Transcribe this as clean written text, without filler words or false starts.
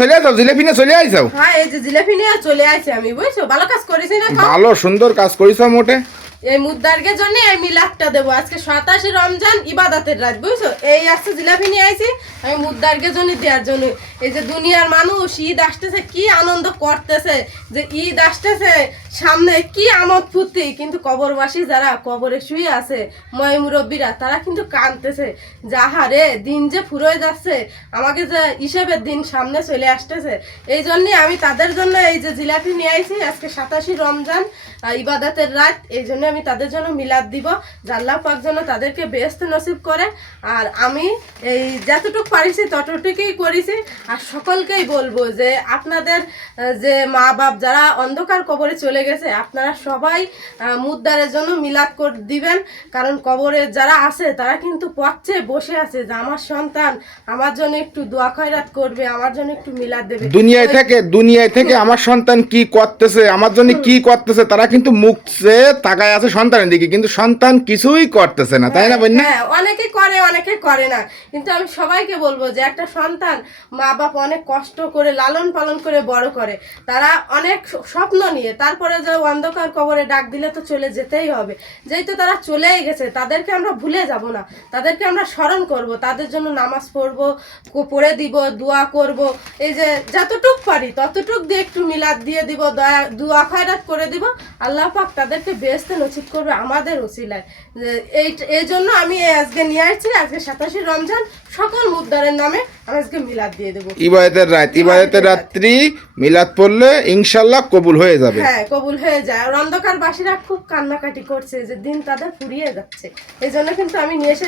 চলে যাও, জিলাপি নিয়ে চলে আইসাও। হ্যাঁ এই যে জিলাপি নিয়ে চলে আইছি আমি, বুঝছো? ভালো কাজ করেছি না? ভালো সুন্দর কাজ করিস মোটে। এই মুদ্দারকে জন্য এই মিলাদটা দেবো আজকে 27 রমজান ইবাদতের রাত, বুঝছো? এই আজকে জিলাপি নিয়ে আইছি আমি মুদ্দারকে জন্য দেওয়ার জন্য। এই যে দুনিয়ার মানুষ ঈদ আসতেছে কি আনন্দ করতেছে, যে ঈদ আসতেছে সামনে কি আমোদ ফুর্তি, কিন্তু কবরবাসী যারা কবরে শুয়ে আছে ময় মুরব্বীরা তারা কিন্তু কাঁদতেছে, যাহারে দিন যে ফুরোয় যাচ্ছে, আমাকে যে হিসেবের দিন সামনে চলে আসতেছে। এই জন্যই আমি তাদের জন্য এই যে জিলাপি নিয়ে আইছি আজকে 27 রমজান ইবাদতের রাত, এই জন্য আমি তাদের জন্য মিলাদ দিব, আল্লাহ পাক যেন তাদেরকে বেহেশত নসিব করে। আর আমি এই যতটুকু পারিছি ততটুকুই করেছি। আর সকলকেই বলবো যে আপনাদের যে মা বাপ যারা অন্ধকার কবরে চলে গেছে, আপনারা সবাই মুদ্দারের জন্য মিলাদ করে দিবেন, কারণ কবরে যারা আছে তারা কিন্তু পথে বসে আছে যে আমার সন্তান আমার জন্য একটু দোয়া খয়রাত করবে, আমার জন্য একটু মিলাদ দেবে। দুনিয়ায় থেকে আমার সন্তান কি করতেছে, আমার জন্য কি করতেছে, তারা কিন্তু মুখ চেয়ে তাকায় আছে সন্তানের দিকে, কিন্তু সন্তান কিছুই করতেছে না, তাই না বন্যা? হ্যাঁ অনেকে করে অনেকে করে না, কিন্তু আমি সবাইকে বলবো যে একটা সন্তান মা বাপ অনেক কষ্ট করে লালন পালন করে বড় করে, তারা অনেক স্বপ্ন নিয়ে তারপরে যে অন্ধকার কবরে ডাক দিলে তো চলে যেতেই হবে। যেহেতু তারা চলেই গেছে তাদেরকে আমরা ভুলে যাব না, তাদেরকে আমরা স্মরণ করব, তাদের জন্য নামাজ পড়বো, পড়ে দিব, দোয়া করব, এই যে যতটুক পারি ততটুক দিয়ে একটু মিলাদ দিয়ে দিব, দোয়া খয়রাত করে দিব, আল্লাহ পাক তাদেরকে বেহেশতে নসিব করবে আমাদের ওসিলায়। এই জন্য আমি আজকে নিয়ে আসছি আজকে 27 রমজান সকল মুদ্দারের নামে আমি আজকে মিলাদ দিয়ে দেবো। ইবাদতের রাত্রি মিলাদ পড়লে ইনশাআল্লাহ কবুল হয়ে যাবে। হ্যাঁ কবুল হয়ে যায়। আর অন্ধকারবাসীরা খুব কান্নাকাটি করছে যে দিন তাদের ফুরিয়ে যাচ্ছে, এই জন্য কিন্তু আমি নিয়ে এসে